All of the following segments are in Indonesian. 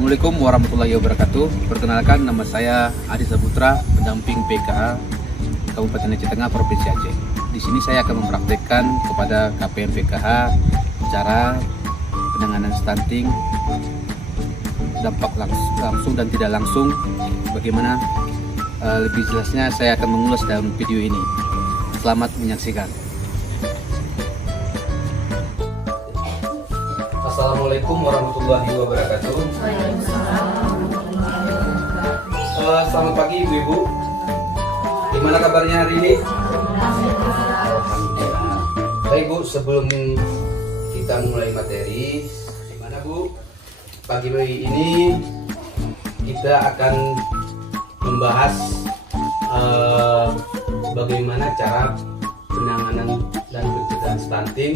Assalamualaikum warahmatullahi wabarakatuh. Perkenalkan, nama saya Adi Saputra, pendamping PKH Kabupaten Aceh Tengah, Provinsi Aceh. Di sini saya akan mempraktekkan kepada KPM PKH cara penanganan stunting, dampak langsung dan tidak langsung. Bagaimana lebih jelasnya saya akan mengulas dalam video ini. Selamat menyaksikan. Assalamualaikum warahmatullahi wabarakatuh. Selamat pagi ibu-ibu. Gimana kabarnya hari ini? Alhamdulillah. Baik Bu, sebelum kita mulai materi, gimana Bu? Pagi ini kita akan membahas bagaimana cara penanganan dan pencegahan stunting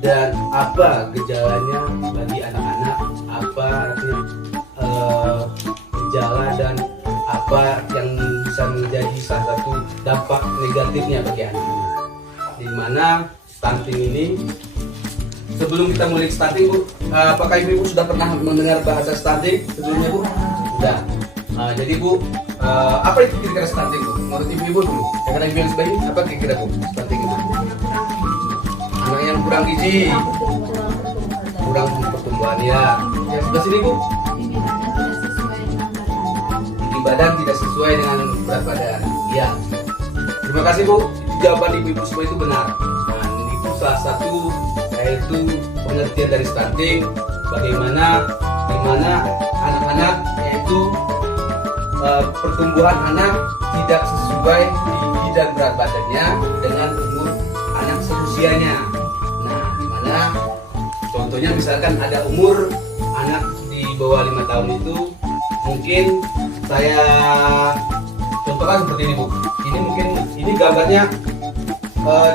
dan apa gejalanya bagi anak-anak, apa artinya gejala dan apa yang bisa menjadi salah satu dampak negatifnya bagi anak-anak. Di mana stunting ini, sebelum kita mulai stunting Bu, apakah ibu sudah pernah mendengar bahasa stunting sebelumnya Bu? Sudah. Jadi Bu, apa itu kira-kira stunting Bu? Menurut ibu dulu, karena ibu yang sebaik apa kira-kira Bu stunting itu? Anak yang kurang gizi, kurang pertumbuhan ya. Yang sebelah sini Bu, tinggi badan tidak sesuai dengan berat badan. Ya. Terima kasih Bu. Jawaban ibu semua itu benar. Dan itu salah satu yaitu pengertian dari stunting. Bagaimana anak-anak yaitu pertumbuhan anak tidak sesuai tinggi dan berat badannya dengan umur anak seusianya. Nah, dimana contohnya misalkan ada umur anak di bawah 5 tahun itu, mungkin saya contohkan seperti ini Bu. Ini mungkin ini gambarnya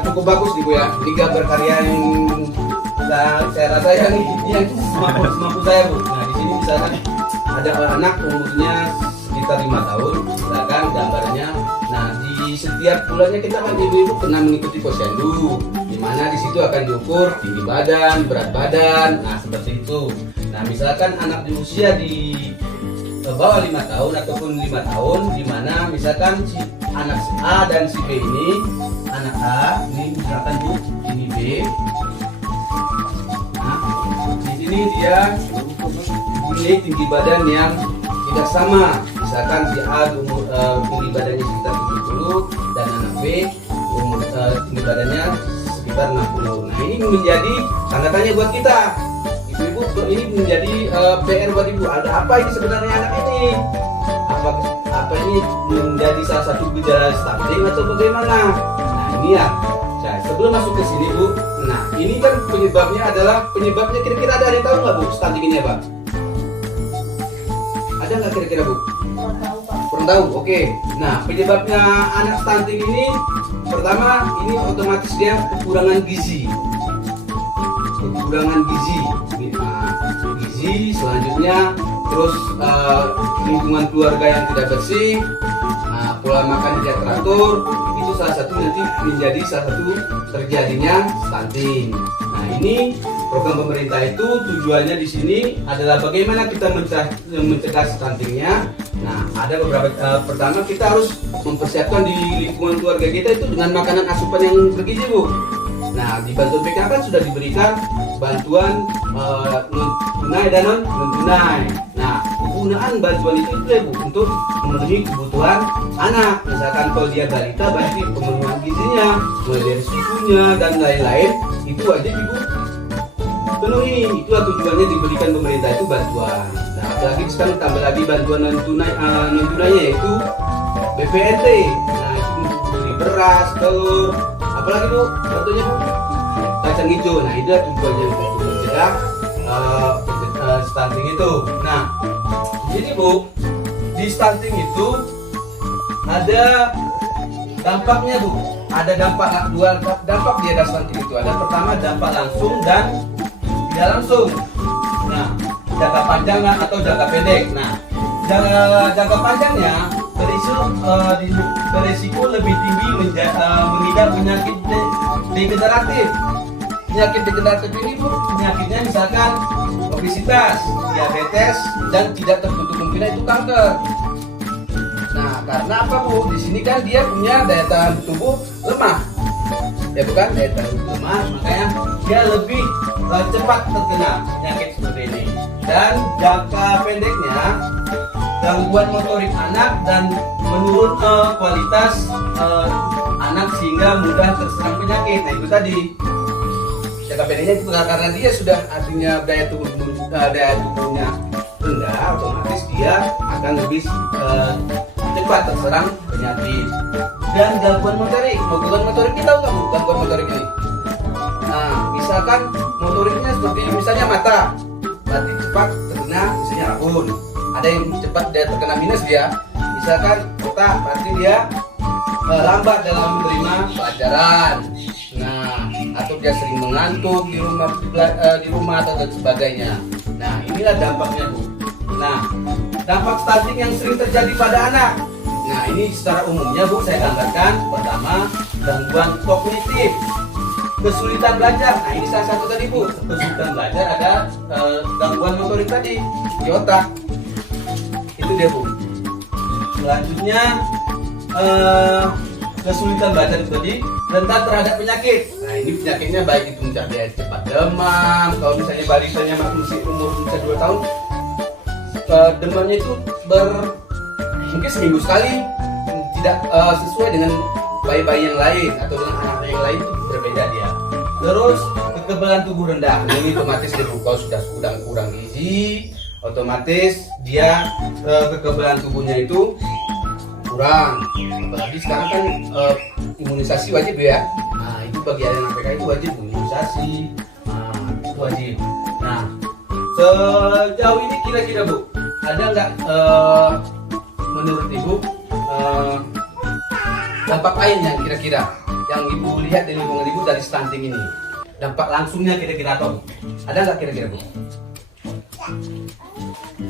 cukup bagus nih Bu ya. Ini gambar karya yang saya rasa yang semampu saya Bu. Nah, di sini misalkan ada anak umurnya sekitar 5 tahun, misalkan gambarnya. Nah, di setiap bulannya kita kan ibu-ibu pernah mengikuti posyandu, di mana di situ akan diukur tinggi badan, berat badan. Nah, seperti itu. Nah, misalkan anak di usia di bawah 5 tahun ataupun 5 tahun, di mana misalkan si anak A dan si B ini, anak A ini misalkan Bu, ini B. Nah, di sini dia ini tinggi badan yang tidak sama. Misalkan si A tinggi badannya sekitar 70 dan anak B tinggi badannya sekitar 60. Nah, ini menjadi tanda tanya buat kita. Ibu-ibu, ini menjadi PR buat ibu. Ada apa ini sebenarnya anak ini? Apa ini menjadi salah satu gejala stunting atau bagaimana? Nah, ini ya. Nah, sebelum masuk ke sini Bu, nah ini kan penyebabnya kira-kira ada yang tahu nggak Bu stunting ini apa? Ada nggak kira-kira Bu? Kurang tahu. Oke. Nah, penyebabnya anak stunting ini pertama ini otomatis dia kekurangan gizi. Gizi selanjutnya terus lingkungan keluarga yang tidak bersih, pola makan tidak teratur, itu salah satu nanti menjadi salah satu terjadinya stunting. Nah, ini program pemerintah itu tujuannya di sini adalah bagaimana kita mencegah stuntingnya. Nah, ada beberapa pertama kita harus mempersiapkan di lingkungan keluarga kita itu dengan makanan asupan yang bergizi Bu. Nah, di bantuan PKH kan sudah diberikan bantuan tunai dan non tunai. Nah, penggunaan bantuan itu ya Bu untuk memenuhi kebutuhan anak. Misalkan kalau dia balita, berarti pemenuhan gizinya, mulai dari susunya dan lain-lain itu wajib Ibu penuhi. Itulah tujuannya diberikan pemerintah itu bantuan. Nah, apalagi sekarang tambah lagi bantuan non tunainya yaitu BPNT. Nah, itu beli beras, telur, apalagi Bu, contohnya Bu, kacang hijau. Nah, itu tujuannya untuk mencegah stunting itu. Nah, jadi Bu, di stunting itu ada dampaknya Bu. Ada dua dampak di ada stunting itu. Ada pertama dampak langsung dan tidak langsung. Nah, jangka panjang atau jangka pendek. Nah, jangka panjangnya berisiko lebih tinggi mengidap penyakit degeneratif. Penyakit degeneratif ini Bu, penyakitnya misalkan obesitas, diabetes, dan tidak tertutup kemungkinan itu kanker. Nah, karena apa Bu? Di sini kan dia punya daya tahan tubuh lemah, ya bukan? Daya tahan tubuh lemah, makanya dia lebih cepat terkena penyakit seperti ini. Dan jangka pendeknya, gangguan motorik anak dan menurun kualitas anak sehingga mudah terserang penyakit. Nah itu tadi jangka pendeknya itu karena dia sudah artinya daya tubuhnya rendah, otomatis dia akan lebih cepat terserang penyakit. Dan gangguan motorik kita tahu nggak Bu? Gangguan motorik ini. Nah misalkan motoriknya seperti misalnya mata, berarti cepat terkena misalnya rabun. Ada yang cepat dia terkena minus dia, misalkan otak, berarti dia lambat dalam menerima pelajaran. Nah, atau dia sering mengantuk di rumah atau dan sebagainya. Nah, inilah dampaknya Bu. Nah, dampak stunting yang sering terjadi pada anak. Nah, ini secara umumnya Bu saya gambarkan. Pertama, gangguan kognitif, kesulitan belajar. Nah, ini salah satu tadi Bu, kesulitan belajar ada gangguan motorik tadi di otak. Itu dia Bu. Selanjutnya kesulitan belajar tadi, rentan terhadap penyakit. Nah ini penyakitnya baik itu dia cepat demam. Kalau misalnya balisanya masih umur 2 tahun, demamnya itu mungkin seminggu sekali, tidak sesuai dengan bayi-bayi yang lain atau dengan anak yang lain, itu berbeda dia. Terus kekebalan tubuh rendah. Nah, ini otomatis dia kalau sudah kurang gizi, otomatis dia kekebalan tubuhnya itu kurang. Apalagi sekarang kan imunisasi wajib ya. Nah itu bagi anak PK itu wajib imunisasi. Nah itu wajib. Nah sejauh ini kira-kira Bu, ada nggak menurut Ibu dampak lain yang kira-kira yang Ibu lihat di lingkungan Ibu dari stunting ini? Dampak langsungnya kira-kira atau ada nggak kira-kira Bu?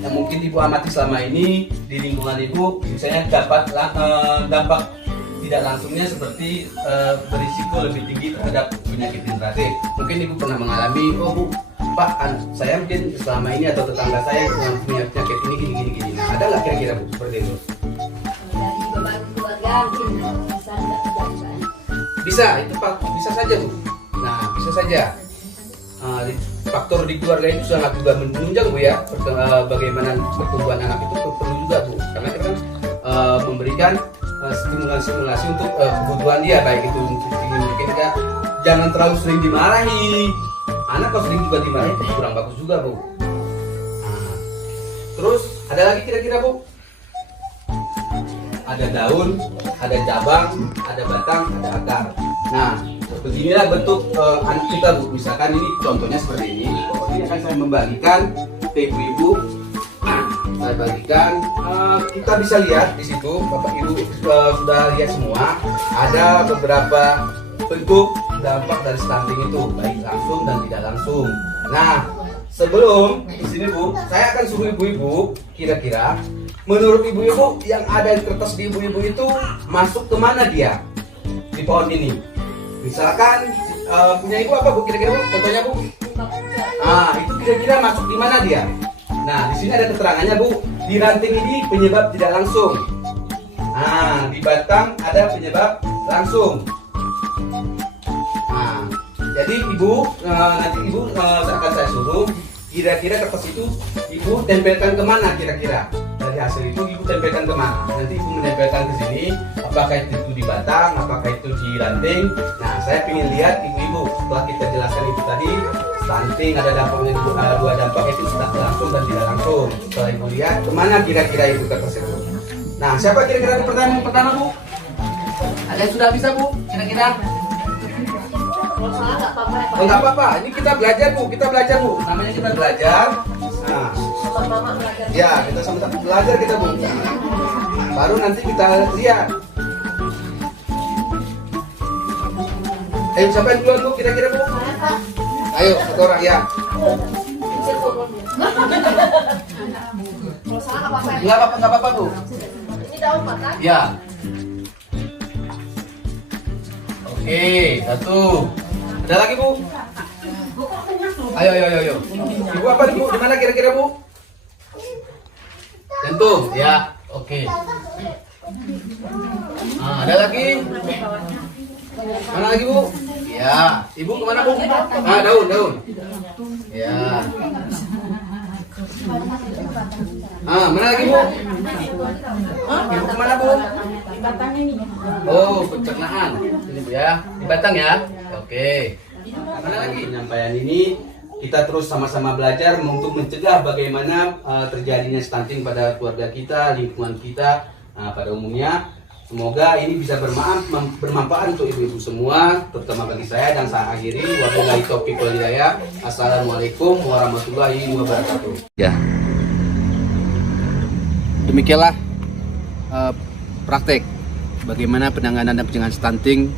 Yang mungkin Ibu amati selama ini di lingkungan Ibu, misalnya dapat dampak tidak langsungnya seperti berisiko lebih tinggi terhadap penyakit degeneratif. Mungkin Ibu pernah mengalami, oh Bu, Pak, saya mungkin selama ini atau tetangga saya yang punya penyakit ini gini. Nah, ada nggak kira-kira Bu seperti itu? Dari beban keluarga mungkin bisa tidak terjadi. Bisa, itu Pak, bisa saja Bu. Nah, bisa saja. Faktor di keluarga itu sangat juga menunjang Bu ya, bagaimana pertumbuhan anak itu perlu juga Bu, karena kita memberikan stimulasi untuk kebutuhan dia, baik itu mungkin kita jangan terlalu sering dimarahi. Anak kalau sering juga dimarahi itu kurang bagus juga Bu. Nah, terus ada lagi kira-kira Bu? Ada daun, ada cabang, ada batang, ada akar. Nah beginilah bentuk anak kita Bu. Misalkan ini contohnya seperti ini. Ini akan saya membagikan ke ibu-ibu. Saya bagikan. Kita bisa lihat di situ, Bapak Ibu sudah lihat semua. Ada beberapa bentuk dampak dari stunting itu, baik langsung dan tidak langsung. Nah, sebelum di sini Bu, saya akan suruh ibu-ibu kira-kira menurut ibu-ibu yang ada di kertas di ibu-ibu itu masuk kemana dia di pohon ini? Misalkan punya ibu apa Bu kira-kira Bu? Contohnya Bu? Nah itu kira-kira masuk di mana dia? Nah di sini ada keterangannya Bu. Di ranting ini penyebab tidak langsung. Nah di batang ada penyebab langsung. Nah jadi ibu nanti ibu akan saya suruh kira-kira kertas itu ibu tempelkan kemana kira-kira? Dari hasil itu ibu tempelkan kemana? Nanti ibu menempelkan ke sini. Apakah itu di batang, apakah itu di ranting? Nah, saya ingin lihat ibu-ibu setelah kita jelaskan itu tadi, stunting ada dampaknya dua dampak itu langsung dan tidak langsung. Setelah ibu lihat kemana kira-kira ibu kertas itu? Nah, siapa kira-kira pertama Bu? Ada yang sudah bisa Bu? Kira-kira? Kalau salah nggak apa-apa ya Pak. Oh, nggak apa-apa. Ini kita belajar Bu. Namanya kita belajar. Nah, Sama-sama belajar. ya kita sama-sama belajar kita Bu. Baru nanti kita lihat. Ayo siapa yang duluan Bu? Kira-kira Bu? Saya Pak. Ayo satu orang ya. Kecil turunnya. Kalau salah nggak apa-apa ya. Nggak apa-apa Bu. Ini daun Pak kan? Ya. Oke, satu. Ada lagi Bu? Ayo. Ibu apa nih, Bu? Di mana kira-kira, Bu? Jantung, ya. Oke. Ada lagi? Mana lagi, Bu? Ya. Ibu kemana, Bu? Daun. Ya. Mana lagi, Bu? Ibu kemana, Bu? Oh, pencernaan. Ini, Bu, ya. Di batang ya. Oke. Mana lagi? Penyampaian ini kita terus sama-sama belajar untuk mencegah bagaimana terjadinya stunting pada keluarga kita, lingkungan kita pada umumnya. Semoga ini bisa bermanfaat untuk ibu-ibu semua, terutama bagi saya, dan saya akhiri. Wabillahi taufiq wal hidayah. Assalamualaikum warahmatullahi wabarakatuh. Ya. Demikianlah praktek bagaimana penanganan dan pencegahan stunting,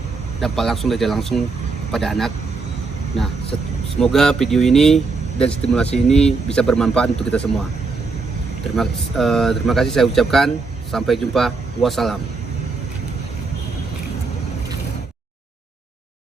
dampak langsung dan tidak langsung pada anak. Nah, semoga video ini dan stimulasi ini bisa bermanfaat untuk kita semua. Terima kasih saya ucapkan. Sampai jumpa. Wassalam.